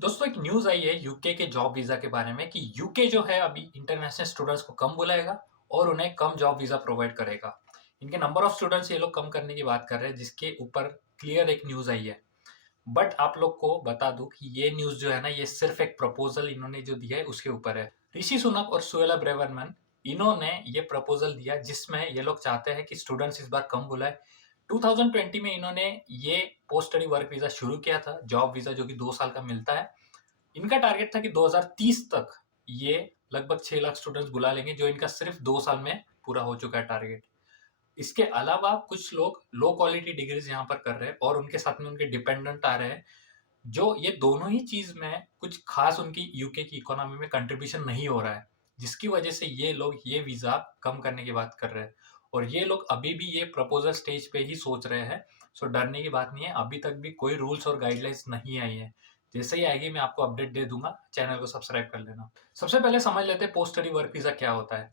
दोस्तों एक न्यूज़ आई है यूके के जॉब वीज़ा के बारे में कि यूके जो है अभी इंटरनेशनल स्टूडेंट्स को कम बुलाएगा और उन्हें कम जॉब वीज़ा प्रोवाइड करेगा। इनके नंबर ऑफ स्टूडेंट्स ये लोग कम करने की बात कर रहे हैं जिसके ऊपर क्लियर एक न्यूज़ आई है। बट आप लोग को बता दूं कि ये न्यूज़ जो है ना ये सिर्फ एक प्रपोजल इन्होंने जो दिया है उसके ऊपर है। ऋषि सुनक और सुएला ब्रेवरमैन इन्होंने ये प्रपोजल दिया जिसमें ये लोग चाहते हैं कि स्टूडेंट्स इस बार कम बुलाए। 2020 में इन्होंने ये पोस्ट स्टडी वर्क वीज़ा शुरू किया था, जॉब वीज़ा जो कि 2 साल का मिलता है। इनका टारगेट था कि 2030 तक ये लगभग 6 लाख स्टूडेंट्स बुला लेंगे, जो इनका सिर्फ 2 साल में पूरा हो चुका है टारगेट। इसके अलावा कुछ लोग लो क्वालिटी डिग्रीज यहाँ पर कर रहे हैं और उनके साथ में उनके डिपेंडेंट आ रहे हैं, जो ये दोनों ही चीज में कुछ खास उनकी यूके की इकोनॉमी में कंट्रीब्यूशन नहीं हो रहा है, जिसकी वजह से ये लोग ये वीजा कम करने की बात कर रहे हैं। और ये लोग अभी भी ये प्रपोजल स्टेज पे ही सोच रहे हैं। सो डरने की बात नहीं है, अभी तक भी कोई रूल्स और गाइडलाइंस नहीं आई है। जैसे ही आएगी मैं आपको अपडेट दे दूंगा, चैनल को सब्सक्राइब कर लेना। सबसे पहले समझ लेते हैं पोस्ट स्टडी वर्क वीजा क्या होता है।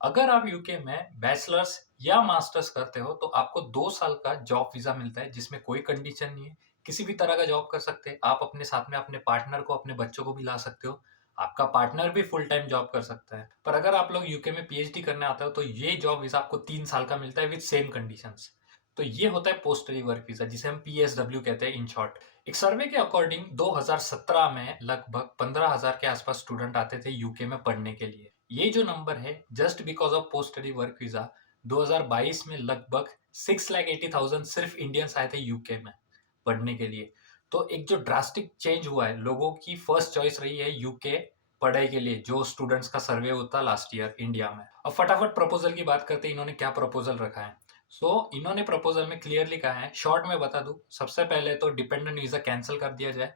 अगर आप यूके में बैचलर्स या मास्टर्स करते हो तो आपको 2 साल का जॉब वीजा मिलता है जिसमें कोई कंडीशन नहीं है, किसी भी तरह का जॉब कर सकते हैं आप। अपने साथ में अपने पार्टनर को, अपने बच्चों को भी ला सकते हो। आपका पार्टनर भी फुल टाइम जॉब कर सकता है। पर अगर आप लोग यूके में पीएचडी करने आते हो तो ये जॉब वीजा आपको 3 साल का मिलता है विद सेम कंडीशंस। तो ये होता है पोस्ट स्टडी वर्क वीजा, जिसे हम पीएसडब्ल्यू कहते हैं इन शॉर्ट। एक सर्वे के अकॉर्डिंग 2017 में लगभग 15,000 के आसपास स्टूडेंट आते थे यूके में पढ़ने के लिए। ये जो नंबर है just because of post study work visa, 2022 में लगभग 6,80,000 सिर्फ इंडियंस आए थे यूके में पढ़ने के लिए। तो एक जो ड्रास्टिक चेंज हुआ है, लोगों की फर्स्ट चॉइस रही है यूके पढ़ाई के लिए, जो स्टूडेंट्स का सर्वे होता लास्ट ईयर इंडिया में। अब फटाफट प्रपोजल की बात करते हैं, इन्होंने क्या प्रपोजल रखा है। इन्होंने प्रपोजल में क्लियरली कहा है, शॉर्ट में बता दूं, सबसे पहले तो डिपेंडेंट वीजा कैंसिल कर दिया जाए।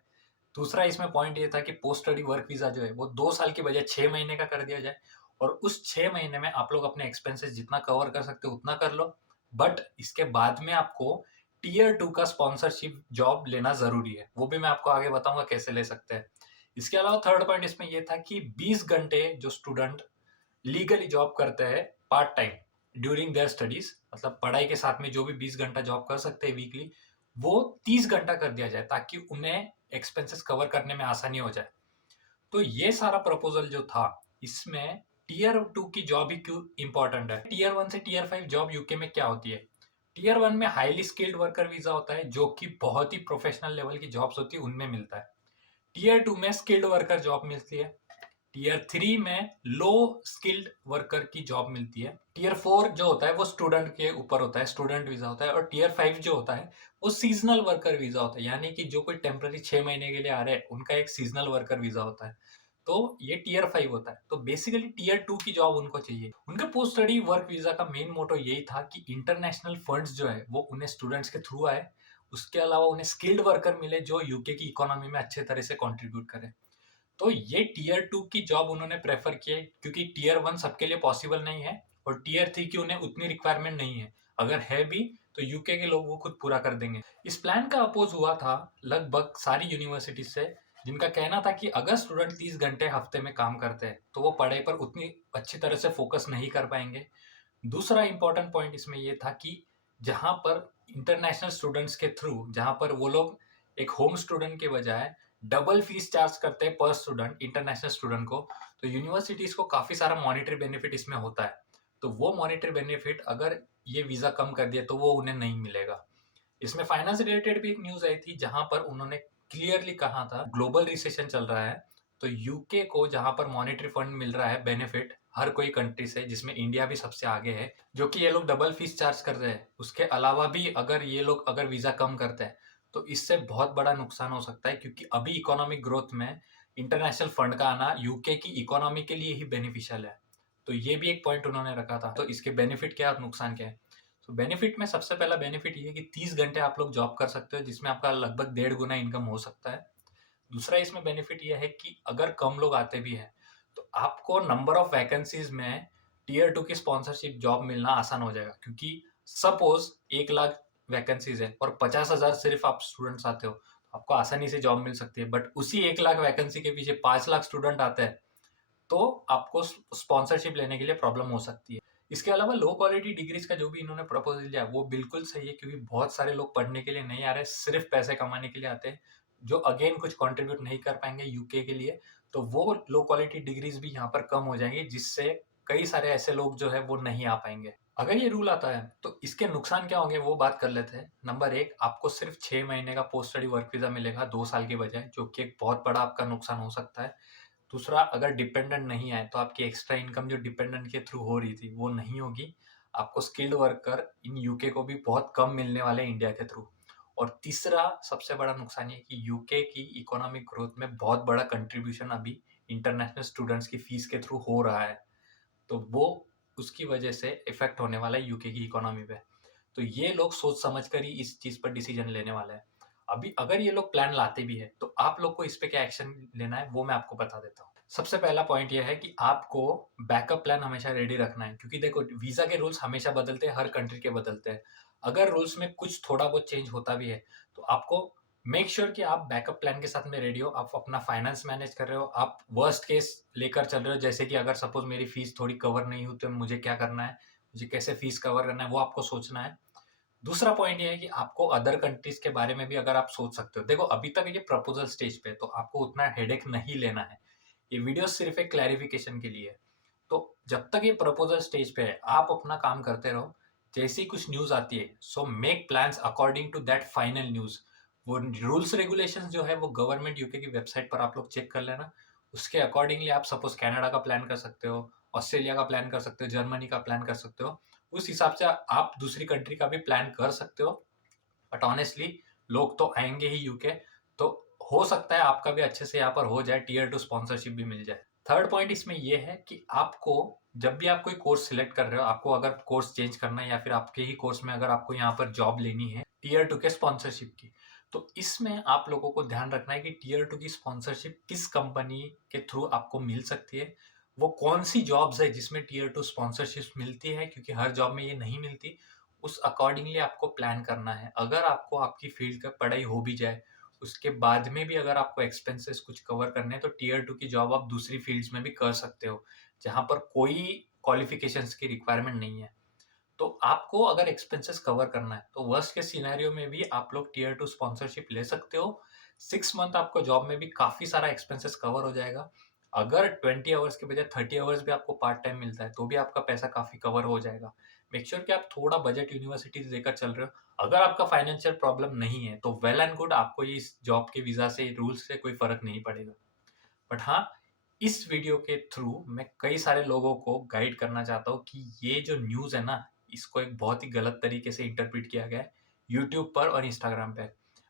दूसरा इसमें पॉइंट ये था कि पोस्ट स्टडी वर्क वीजा जो है वो 2 साल की बजाय 6 महीने का कर दिया जाए, और उस 6 महीने में आप लोग अपने एक्सपेंसेस जितना कवर कर सकते हो उतना कर लो। बट इसके बाद में आपको टीयर 2 का स्पॉन्सरशिप जॉब लेना जरूरी है, वो भी मैं आपको आगे बताऊंगा कैसे ले सकते हैं। इसके अलावा थर्ड पॉइंट इसमें यह था कि 20 घंटे जो स्टूडेंट लीगली जॉब करते हैं part time during their studies, मतलब पढ़ाई के साथ में जो भी 20 घंटा जॉब कर सकते हैं वीकली, वो 30 घंटा कर दिया जाए ताकि उन्हें एक्सपेंसेस कवर करने में आसानी हो जाए। तो ये सारा प्रपोजल जो था, इसमें टीयर 2 की जॉब ही क्यों इंपॉर्टेंट है। टीयर 1 से टीयर 5 जॉब यूके में क्या होती है। टीयर 1 में हाईली स्किल्ड वर्कर वीजा होता है, जो कि बहुत ही प्रोफेशनल लेवल की जॉब्स होती है उनमें मिलता है। टीयर 2 में स्किल्ड वर्कर जॉब मिलती है। टीयर 3 में लो स्किल्ड वर्कर की जॉब मिलती है। टीयर 4 जो होता है वो स्टूडेंट के ऊपर होता है, स्टूडेंट वीजा होता है। और टीयर 5 जो होता है वो सीजनल वर्कर वीजा होता है, यानी कि जो कोई टेम्पररी 6 महीने के लिए आ रहे हैं उनका एक सीजनल वर्कर वीजा होता है। तो ये टीयर 5 होता है। तो बेसिकली टीयर 2 की जॉब उनको चाहिए। उनके पोस्ट स्टडी वर्क वीजा का मेन मोटो यही था कि इंटरनेशनल फंड्स जो है वो उन्हें स्टूडेंट्स के थ्रू आए, उसके अलावा उन्हें स्किल्ड वर्कर मिले जो यूके की इकोनॉमी में अच्छे तरह से कंट्रीब्यूट करे। तो ये टीयर 2 की जॉब उन्होंने प्रेफर किए क्योंकि टीयर 1 सबके लिए पॉसिबल नहीं है और टीयर 3 की उन्हें उतनी रिक्वायरमेंट नहीं है। अगर है भी तो यूके के लोग वो खुद पूरा कर देंगे। इस प्लान का अपोज हुआ था लगभग सारी यूनिवर्सिटी से, जिनका कहना था कि अगर स्टूडेंट 30 घंटे हफ्ते में काम करते हैं तो वो पढ़ाई पर उतनी अच्छी तरह से फोकस नहीं कर पाएंगे। दूसरा इंपॉर्टेंट पॉइंट इसमें यह था कि जहां पर इंटरनेशनल स्टूडेंट्स के थ्रू, जहां पर वो लोग एक होम स्टूडेंट के बजाय डबल फीस चार्ज करते हैं पर स्टूडेंट इंटरनेशनल स्टूडेंट को, तो यूनिवर्सिटीज को काफी सारा मॉनिटरी बेनिफिट इसमें होता है। तो वो मॉनिटरी बेनिफिट अगर ये वीजा कम कर दिया तो वो उन्हें नहीं मिलेगा। इसमें फाइनेंस रिलेटेड भी एक न्यूज आई थी जहां पर उन्होंने क्लियरली कहा था ग्लोबल रिसेशन चल रहा है, तो यूके को जहां पर मॉनेटरी फंड मिल रहा है बेनिफिट हर कोई कंट्री से, जिसमें इंडिया भी सबसे आगे है, जो कि ये लोग डबल फीस चार्ज कर रहे हैं। उसके अलावा भी अगर ये लोग अगर वीजा कम करते हैं तो इससे बहुत बड़ा नुकसान हो सकता है, क्योंकि अभी इकोनॉमिक ग्रोथ में इंटरनेशनल फंड का आना यूके की इकोनॉमी के लिए ही बेनिफिशियल है। तो ये भी एक पॉइंट उन्होंने रखा था। तो इसके बेनिफिट क्या और नुकसान क्या है। तो बेनिफिट में सबसे पहला बेनिफिट ये है कि 30 घंटे आप लोग जॉब कर सकते हो, जिसमें आपका लगभग 1.5 गुना इनकम हो सकता है। दूसरा इसमें बेनिफिट यह है कि अगर कम लोग आते भी हैं तो आपको नंबर ऑफ वैकेंसीज में टीयर 2 की स्पॉन्सरशिप जॉब मिलना आसान हो जाएगा, क्योंकि सपोज 1 लाख वैकेंसीज है और 50,000 सिर्फ आप स्टूडेंट्स आते हो, तो आपको आसानी से जॉब मिल सकती है। बट उसी 1 लाख वैकेंसी के पीछे 5 लाख स्टूडेंट आते हैं तो आपको स्पॉन्सरशिप लेने के लिए प्रॉब्लम हो सकती है। इसके अलावा लो क्वालिटी डिग्रीज का जो भी इन्होंने प्रपोजल दिया वो बिल्कुल सही है, क्योंकि बहुत सारे लोग पढ़ने के लिए नहीं आ रहे, सिर्फ पैसे कमाने के लिए आते हैं। जो अगेन कुछ कंट्रीब्यूट नहीं कर पाएंगे यूके के लिए, तो वो लो क्वालिटी डिग्रीज भी यहाँ पर कम हो जाएंगी, जिससे कई सारे ऐसे लोग जो है वो नहीं आ पाएंगे। अगर ये रूल आता है तो इसके नुकसान क्या होंगे वो बात कर लेते हैं। नंबर एक, आपको सिर्फ 6 महीने का पोस्ट स्टडी वर्क वीजा मिलेगा 2 साल के बजाय, जो कि एक बहुत बड़ा आपका नुकसान हो सकता है। दूसरा, अगर डिपेंडेंट नहीं आए तो आपकी एक्स्ट्रा इनकम जो डिपेंडेंट के थ्रू हो रही थी वो नहीं होगी। आपको स्किल्ड वर्कर इन यूके को भी बहुत कम मिलने वाले इंडिया के थ्रू। और तीसरा सबसे बड़ा नुकसान ये कि यूके की इकोनॉमिक ग्रोथ में बहुत बड़ा कंट्रीब्यूशन अभी इंटरनेशनल स्टूडेंट्स की फीस के थ्रू हो रहा है, तो वो उसकी वजह से इफेक्ट होने वाला है यूके की इकोनॉमी पे। तो ये लोग सोच समझ कर ही इस चीज पर डिसीजन लेने वाले हैं। अभी अगर ये लोग प्लान लाते भी है तो आप लोग को इस पे क्या एक्शन लेना है वो मैं आपको बता देता हूँ। सबसे पहला पॉइंट ये है कि आपको बैकअप प्लान हमेशा रेडी रखना है, क्योंकि देखो वीजा के रूल्स हमेशा बदलते हैं, हर कंट्री के बदलते हैं। अगर रूल्स में कुछ थोड़ा बहुत चेंज होता भी है तो आपको मेक श्योर कि आप बैकअप प्लान के साथ में रेडी हो, आप अपना फाइनेंस मैनेज कर रहे हो, आप वर्स्ट केस लेकर चल रहे हो, जैसे कि अगर सपोज मेरी फीस थोड़ी कवर नहीं हुई तो मुझे क्या करना है, मुझे कैसे फीस कवर करना है, वो आपको सोचना है। दूसरा पॉइंट ये है कि आपको अदर कंट्रीज के बारे में भी अगर आप सोच सकते हो। देखो अभी तक ये प्रपोजल स्टेज पे है, तो आपको उतना हेडेक नहीं लेना है। ये वीडियो सिर्फ एक क्लैरिफिकेशन के लिए है। तो जब तक ये प्रपोजल स्टेज पे है आप अपना काम करते रहो। जैसी कुछ न्यूज आती है so make plans according to that final news. वो रूल्स रेगुलेशंस जो है वो गवर्नमेंट यूके की वेबसाइट पर आप लोग चेक कर लेना। उसके अकॉर्डिंगली आप सपोज कनाडा का प्लान कर सकते हो, ऑस्ट्रेलिया का प्लान कर सकते हो, जर्मनी का प्लान कर सकते हो। उस हिसाब से आप दूसरी कंट्री का भी प्लान कर सकते हो। बट ऑनेस्टली लोग तो आएंगे ही यूके, तो हो सकता है आपका भी अच्छे से यहाँ पर हो जाए, टीयर 2 स्पॉन्सरशिप भी मिल जाए। थर्ड पॉइंट इसमें ये है कि आपको जब भी आप कोई कोर्स सिलेक्ट कर रहे हो, आपको अगर कोर्स चेंज करना है या फिर आपके ही कोर्स में अगर आपको यहाँ पर जॉब लेनी है टीयर 2 के स्पॉन्सरशिप की, तो इसमें आप लोगों को ध्यान रखना है कि टीयर 2 की स्पॉन्सरशिप किस कंपनी के थ्रू आपको मिल सकती है, वो कौन सी जॉब्स है जिसमें टीयर 2 स्पॉन्सरशिप मिलती है, क्योंकि हर जॉब में ये नहीं मिलती। उस अकॉर्डिंगली आपको प्लान करना है। अगर आपको आपकी फील्ड का पढ़ाई हो भी जाए, उसके बाद में भी अगर आपको एक्सपेंसेस कुछ कवर करने हैं तो टीयर 2 की जॉब आप दूसरी फील्ड्स में भी कर सकते हो, जहाँ पर कोई क्वालिफिकेशंस की रिक्वायरमेंट नहीं है। तो आपको अगर एक्सपेंसेस कवर करना है तो वर्स्ट के सिनेरियो में भी आप लोग टीयर 2 स्पॉन्सरशिप ले सकते हो। 6 मंथ आपको जॉब में भी काफी सारा एक्सपेंसेस कवर हो जाएगा। अगर 20 आवर्स के बजाय 30 आवर्स भी आपको पार्ट टाइम मिलता है तो भी आपका पैसा काफी कवर हो जाएगा। मेक श्योर कि आप थोड़ा बजट यूनिवर्सिटीज लेकर चल रहे हो। अगर आपका फाइनेंशियल प्रॉब्लम नहीं है तो वेल एंड गुड, आपको इस जॉब के वीजा से रूल्स से कोई फर्क नहीं पड़ेगा। बट हाँ, इस वीडियो के थ्रू मैं कई सारे लोगों को गाइड करना चाहता हूँ कि ये जो न्यूज़ है ना, इसको एक बहुत ही गलत तरीके से इंटरप्रेट किया गया है यूट्यूब पर और इंस्टाग्राम पे।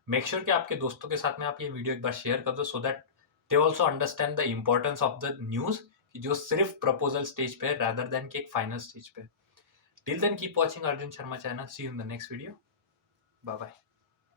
मेक श्योर कि आपके दोस्तों के साथ में आप ये वीडियो एक बार शेयर कर दो, so that they also understand the importance of the news, कि जो सिर्फ प्रपोजल स्टेज पे है रादर देन कि एक फाइनल स्टेज पे। Till then keep watching Arjun Sharma channel. See you in the next video. Bye bye.